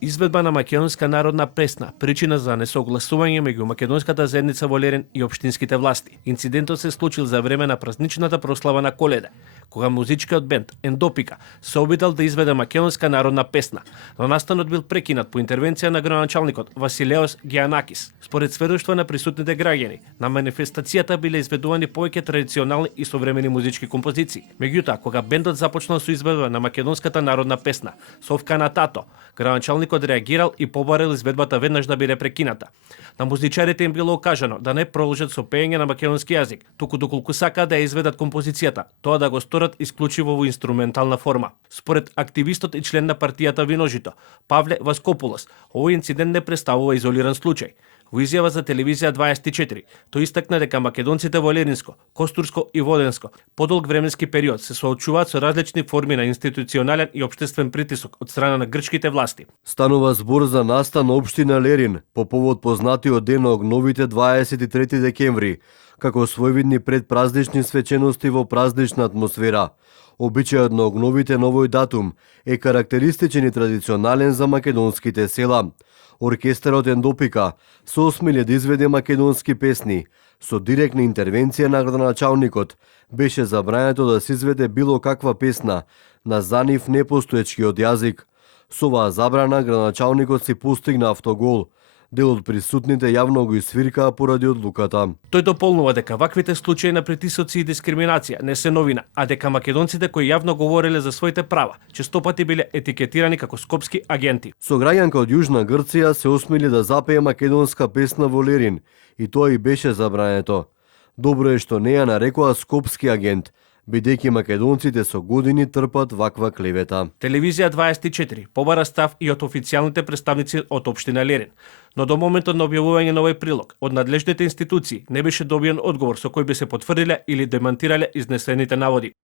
Изведба на македонска народна песна, причина за несогласување меѓу македонската заедница во Лерин и општинските власти. Инцидентот се случил за време на празничната прослава на Коледа, кога музичкиот бенд Ендопика се обидел да изведе македонска народна песна, но настанот бил прекинат по интервенција на градоначалникот Василеос Гианакис. Според сведоштва на присутните граѓани, на манифестацијата биле изведувани повеќе традиционални и современи музички композиции. Меѓутоа, кога бендот започнал со изведба на македонската народна песна Совка на тато, градоначалникот реагирал и побарал изведбата веднаш да биде прекината. На музичарите им било окажано да не продолжат со пеење на македонски јазик, туку доколку сакаат да ја изведат композицијата, тоа да го сторат исклучиво во инструментална форма. Според активистот и член на партијата Виножито, Павле Васкопулос, овој инцидент не представува изолиран случај. Во изјава за телевизија 24, тој истакна дека македонците во Леринско, Костурско и Воденско подолг временски период се соочуваат со различни форми на институционален и општествен притисок од страна на грчките власти. Станува збор за настан општина Лерин по повод познатиот ден на огновите 23 декември, како своевидни предпразнични свечености во празнична атмосфера. Обичајот на огновите на овој датум е карактеристичен и традиционален за македонските села. Оркестарот Ендопика се осмели да изведе македонски песни. Со директна интервенција на градоначалникот беше забрането да се изведе било каква песна на за нив непостоечкиот јазик. Со оваа забрана градоначалникот си постигна автогол. Дел од присутните јавно го извиркаа поради одлуката. Тој дополнува дека ваквите случаи на притисоци и дискриминација не се новина, а дека македонците кои јавно говореле за своите права, честопати биле етикетирани како скопски агенти. Сограѓанка од Јужна Грција се осмели да запее македонска песна во Лерин и тоа и беше забрането. Добро е што не ја нарекоа скопски агент, бидејќи македонците со години трпат ваква клевета. Телевизија 24 побара став и од официјалните представници од општина Лерин, но до моментот на објавување на овој прилог од надлежните институции не беше добиен одговор со кој би се потврдиле или демантирале изнесените наводи.